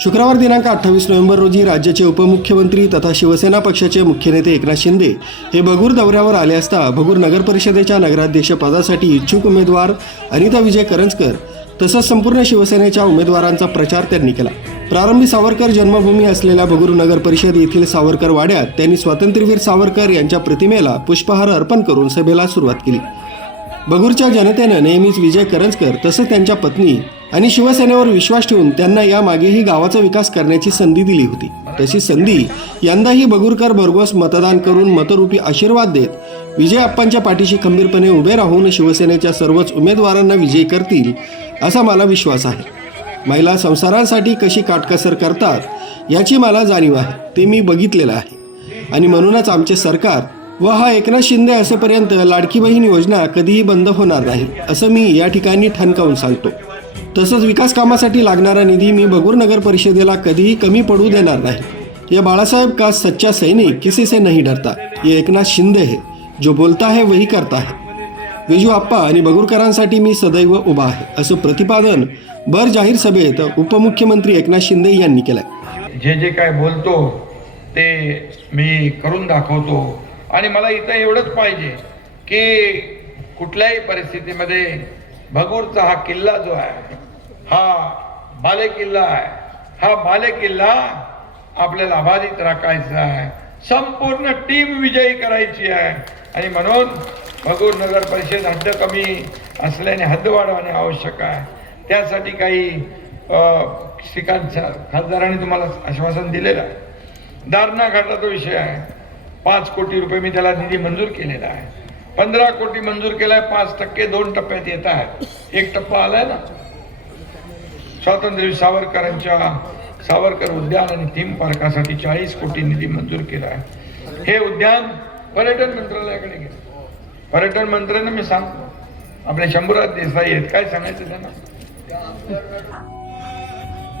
शुक्रवार दिनांक 28 नोव्हेंबर रोजी राज्याचे उपमुख्यमंत्री तथा शिवसेना पक्षाचे मुख्य नेते एकनाथ शिंदे हे भगूर दौऱ्यावर आले असता भगूर नगर परिषदेच्या नगराध्यक्ष पदासाठी इच्छुक उमेदवार अनिता विजय करंजकर तसंच संपूर्ण शिवसेनेच्या उमेदवारांचा प्रचार त्यांनी केला। प्रारंभी सावरकर जन्मभूमी असलेल्या भगूर नगर परिषद येथील सावरकर वाड्यात त्यांनी स्वातंत्र्यवीर सावरकर यांच्या प्रतिमेला पुष्पहार अर्पण करून सभेला सुरुवात केली। भगूरच्या जनतेनं नेहमीच विजय करंजकर तसंच त्यांच्या पत्नी आणि शिवसेनेवर विश्वास ठेवून त्यांना यामागेही गावाचा विकास करण्याची संधी दिली होती। तशी संधी यंदाही भगूरकर भरघोस मतदान करून मतरूपी आशीर्वाद देत विजय आप्पांच्या पाठीशी खंबीरपणे उभे राहून शिवसेनेच्या सर्वच उमेदवारांना विजयी करतील असा मला विश्वास आहे। महिला संसारांसाठी कशी काटकसर करतात याची मला जाणीव आहे, ते मी बघितलेलं आहे आणि म्हणूनच आमचे सरकार व हा एकनाथ शिंदे असेपर्यंत लाडकी बहीण योजना कधीही बंद होणार नाही असं मी या ठिकाणी ठणकावून सांगतो। तसंच विकास कामासाठी लागणारा निधी मी भगूर नगर परिषदेला कधीही कमी पडू देणार नाही। ये बाळासाहेब का सच्चा सैनिक किसी से नहीं डरता, ये एकनाथ शिंदे है जो बोलता है वही करता है। विजू आप्पा आणि भगूरकरांसाठी मी सदैव उभा आहे असं प्रतिपादन भर जाहीर सभेत उपमुख्यमंत्री एकनाथ शिंदे यांनी केलं। जे काय बोलतो ते मी करून दाखवतो आणि मला इथं एवढंच पाहिजे की कुठल्याही परिस्थितीमध्ये भगूरचा हा किल्ला जो आहे हा बाले किल्ला आहे, हा बाले किल्ला आपल्याला अबाधित राखायचा आहे, संपूर्ण टीम विजयी करायची आहे आणि म्हणून भगूर नगर परिषद हद्द कमी असल्याने हद्द वाढवणे आवश्यक आहे। त्यासाठी काही खासदारांनी तुम्हाला आश्वासन दिलेलं आहे। दारणा घाटाचा विषय आहे, 5 कोटी रुपये मी त्याला निधी मंजूर केलेला आहे। 15 कोटी मंजूर केलाय, 5% 2 टप्प्यात येत आहे। एक टप्पा आलाय ना, स्वातंत्र्यवीर सावरकरांच्या सावरकर उद्यान आणि थीम पार्कासाठी 40 कोटी निधी मंजूर केला आहे। हे उद्यान पर्यटन मंत्रालयाकडे गेले। पर्यटन मंत्र्यांना मी सांगतो, आपले शंभूराज देसाई आहेत, काय सांगायचं त्यांना।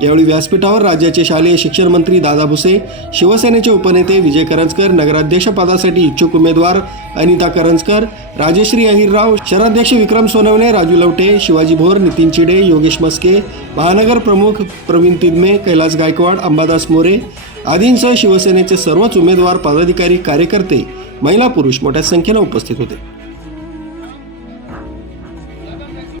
यावेळी व्यासपीठावर राज्याचे शालेय शिक्षण मंत्री दादा भुसे, शिवसेनेचे उपनेते विजय करंजकर, नगराध्यक्ष पदासाठी इच्छुक उमेदवार अनिता करंजकर, राजेश्री अहिरराव, शहराध्यक्ष विक्रम सोनवणे, राजू लवटे, शिवाजी भोर, नितीन चिडे, योगेश मस्के, महानगर प्रमुख प्रवीण तिदमे, कैलास गायकवाड, अंबादास मोरे आदींसह शिवसेनेचे सर्वच उमेदवार, पदाधिकारी, कार्यकर्ते, महिला पुरुष मोठ्या संख्येने उपस्थित होते।